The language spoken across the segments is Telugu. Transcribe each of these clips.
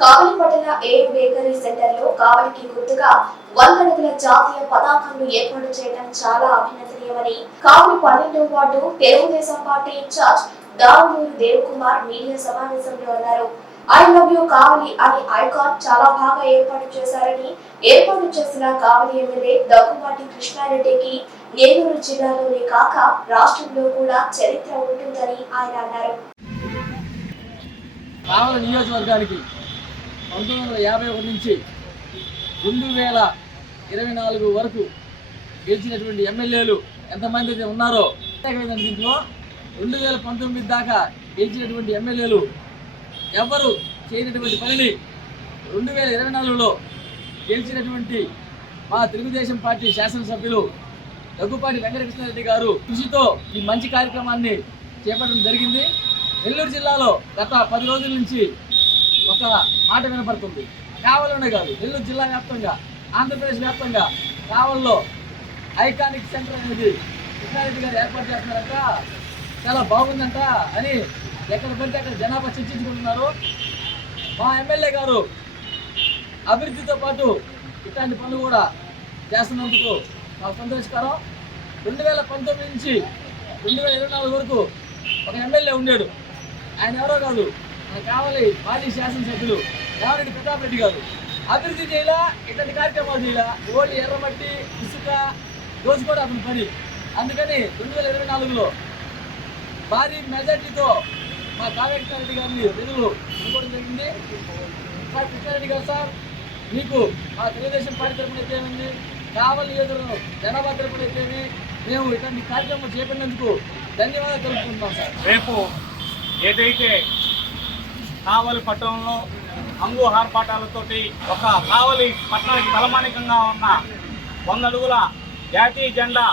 కావలి పట్టణ ఏడు బేకరీ సెంటర్లో కావలికి గుర్తుగా వందడుగుల జాతీయ పతాకాన్ని ఏర్పాటు చేయడం చాలా అభినందనీయమని కావలి పన్నెండవ ward Telugudesam party incharge Davuluru Devakumar media సమావేశంలో అన్నారు. ఐ లవ్ యూ కావలి అనే ఐకాన్ చాలా బాగా ఏర్పాటు చేశారని ఏర్పాటు చేసిన కావలి ఎమ్మెల్యే దగ్గుబాటి కృష్ణారెడ్డికి ఏలూరు జిల్లాలోనే కాక రాష్ట్రంలో కూడా చరిత్ర ఉంటుందని ఆయన అన్నారు. నియోజకవర్గానికి పంతొమ్మిది వందల యాభై ఒకటి నుంచి రెండు వేల ఇరవై నాలుగు వరకు గెలిచినటువంటి ఎమ్మెల్యేలు ఎంతమంది అయితే ఉన్నారో దీంట్లో రెండు వేల పంతొమ్మిది దాకా గెలిచినటువంటి ఎమ్మెల్యేలు ఎవరు చేయనటువంటి పనిని రెండు వేల ఇరవై నాలుగులో గెలిచినటువంటి మా తెలుగుదేశం పార్టీ శాసనసభ్యులు దగ్గుపాటి వెంకటకృష్ణారెడ్డి గారు కృషితో ఈ మంచి కార్యక్రమాన్ని చేపట్టడం జరిగింది. నెల్లూరు జిల్లాలో గత పది రోజుల నుంచి ఒక మాట వినపడుతుంది. కావలోనే కాదు నెల్లూరు జిల్లా వ్యాప్తంగా ఆంధ్రప్రదేశ్ వ్యాప్తంగా కావల్లో ఐకానిక్ సెంటర్ అనేది కృష్ణారెడ్డి గారు ఏర్పాటు చేస్తున్నారంట. చాలా బాగుందంట అని ఎక్కడ పడితే అక్కడ జనాభా చర్చించుకుంటున్నారు. మా ఎమ్మెల్యే గారు అభివృద్ధితో పాటు ఇట్లాంటి పనులు కూడా చేస్తున్నందుకు మాకు సంతోషకరం. రెండు వేల పంతొమ్మిది నుంచి రెండు వేల ఇరవై నాలుగు వరకు ఒక ఎమ్మెల్యే ఉండాడు. ఆయన ఎవరో కాదు కావాలి మాజీ శాసనసభ్యులు దేవరెడ్డి ప్రతాప్ రెడ్డి గారు. అభివృద్ధి చేయాల ఇట్లాంటి కార్యక్రమాలు చేయాల ఓడి ఎర్రమట్టి ఇసుక దోచుకోవడం అతని పని. అందుకని రెండు వేల ఇరవై నాలుగులో భారీ మెజార్టీతో మా కావ్య రెడ్డి గారిని ప్రజలు అనుకోవడం జరిగింది. సార్ కృష్ణారెడ్డి గారు సార్ మీకు మా తెలుగుదేశం పార్టీ తరపున అయితే ఏమైంది కావలి ఎదురు జనాభా తరఫున అయితేమి మేము ఇట్లాంటి కార్యక్రమం చేపట్టినందుకు ధన్యవాదాలు తెలుపుకుంటున్నాం సార్. రేపు ఏదైతే కావలి పట్టణంలో అంగు ఆర్పాటాలతోటి ఒక కావలి పట్టణానికి తలమానికంగా ఉన్న వంద అడుగుల జాతీయ జెండా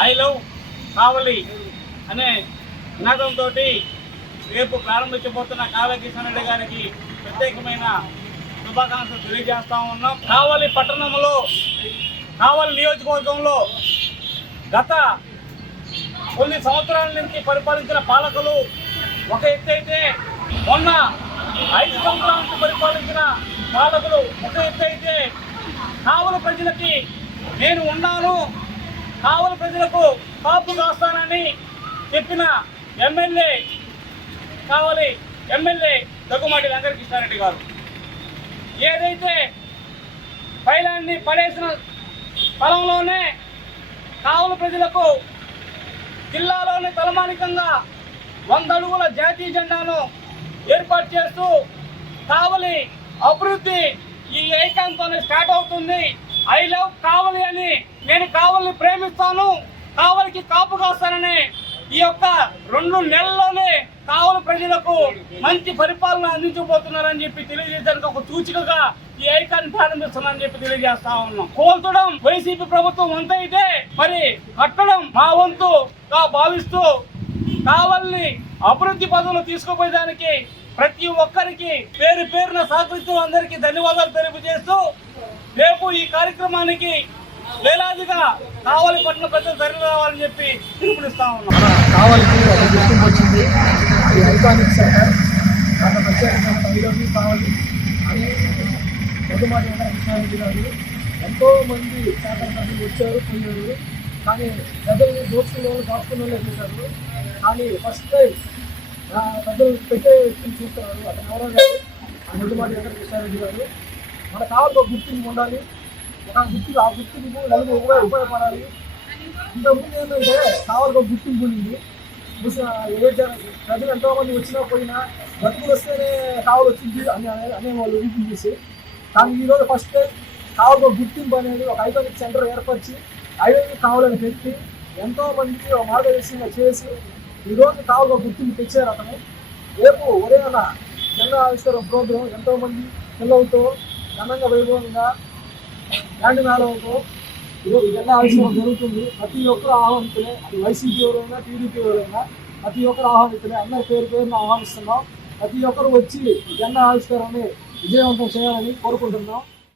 ఐ లవ్ కావలి అనే నినాదంతో రేపు ప్రారంభించబోతున్న కావ్య కిషన్ రెడ్డి గారికి ప్రత్యేకమైన శుభాకాంక్షలు తెలియజేస్తా ఉన్నాం. కావలి పట్టణంలో కావలి నియోజకవర్గంలో గత కొన్ని సంవత్సరాల నుంచి పరిపాలించిన పాలకులు ఒక ఎత్తు అయితే మొన్న ఐదు సంవత్సరాలకు పరిపాలించిన పాలకులు ఒక ఎత్తు అయితే కావల ప్రజలకి నేను ఉన్నాను. కావల ప్రజలకు కాపు కాస్తానని చెప్పిన ఎమ్మెల్యే కావాలి ఎమ్మెల్యే దగ్గుమాటి వెంకటకృష్ణారెడ్డి గారు. ఏదైతే పైలాన్ని పడేసిన స్థలంలోనే కావల ప్రజలకు జిల్లాలోని తలమానికంగా వంద అడుగుల జాతీయ జెండాను చేస్తూ కావలి అభివృద్ధి ఈ ఏకాంతం స్టార్ట్ అవుతుంది. ఐ లవ్ కావలి అని నేను కావలిని ప్రేమిస్తాను. కావలికి కాపు కాస్తానని ఈ యొక్క రెండు నెలల్లోనే కావలి ప్రజలకు మంచి పరిపాలన అందించబోతున్నారని చెప్పి తెలియజేయడానికి ఒక సూచికగా ఈ ఐకాన్ ప్రారంభిస్తున్నారని చెప్పి తెలియజేస్తా ఉన్నాం. కోల్చడం వైసీపీ ప్రభుత్వం వంతు అయితే మరి కట్టడం మా వంతుగా భావిస్తూ కావల్ని అభివృద్ధి పదవులు తీసుకుపోయేదానికి ప్రతి ఒక్కరికి పేరు పేరున సహకరిస్తూ అందరికీ ధన్యవాదాలు తెలియజేస్తూ రేపు ఈ కార్యక్రమానికి వేలాదిగా కావలి పట్టణ ప్రజలు తరలి రావాలని చెప్పి పిలుపునిస్తా ఉన్నాం. మన ఒక గుర్తింపు వచ్చింది. ఈ ఐకానిక్ సెంటర్ అక్కడ ప్రత్యేకంగా ఐలవ్యూ కావాలి అని మొదటి వెంకటకృష్ణారెడ్డి గారు ఎంతో శాసనసభ్యులు వచ్చారు పోయారు. కానీ ప్రజలు దోచుకునే వాళ్ళు దాచుకునే చేశారు కానీ ఫస్ట్ టైం పెద్దలు పెట్టే చూస్తున్నారు. అతను ఎవరో కాదు ఆ మొదటి వెంకటకృష్ణారెడ్డి గారు. మన కావాలి గుర్తింపు ఉండాలి. ఒక గుర్తింపు ఆ గుర్తింపు నలుగురు ఉపయోగ ఉపయోగపడాలి. ఇంతకుముందు ఏంటంటే కావాలి గుర్తింపు ఉంది ప్రజలు ఎంతోమంది వచ్చినా పోయినా బతుకులు వస్తేనే కావాలి వచ్చింది అని అనే- అనేవాళ్ళు వీటిని చేసి కానీ ఈరోజు ఫస్ట్ కావాలి గుర్తింపు అనేది ఒక ఐకానిక్ సెంటర్ ఏర్పరిచి ఐదు కావాలని పెట్టి ఎంతో మందికి ఒక మార్గదర్శనంగా చేసి ఈరోజు కావుగా ఒక గుర్తింపు తెచ్చారు అతను. రేపు ఉదయాన జెండా ఆవిష్కరణ ప్రోగ్రాం ఎంతోమంది పిల్లలతో ఘనంగా వైభవంగా గ్రాండ్ మేళంతో ఈరోజు జెండా ఆవిష్కరణ జరుగుతుంది. ప్రతి ఒక్కరు ఆహ్వానితులే. అది వైసీపీ ఎవరైనా టీడీపీ ఎవరైనా ప్రతి ఒక్కరు ఆహ్వానితులే. అందరి పేరు పేరున ఆహ్వానిస్తున్నాం. ప్రతి ఒక్కరు వచ్చి ఈ జెండా ఆవిష్కరణని విజయవంతం చేయాలని కోరుకుంటున్నాం.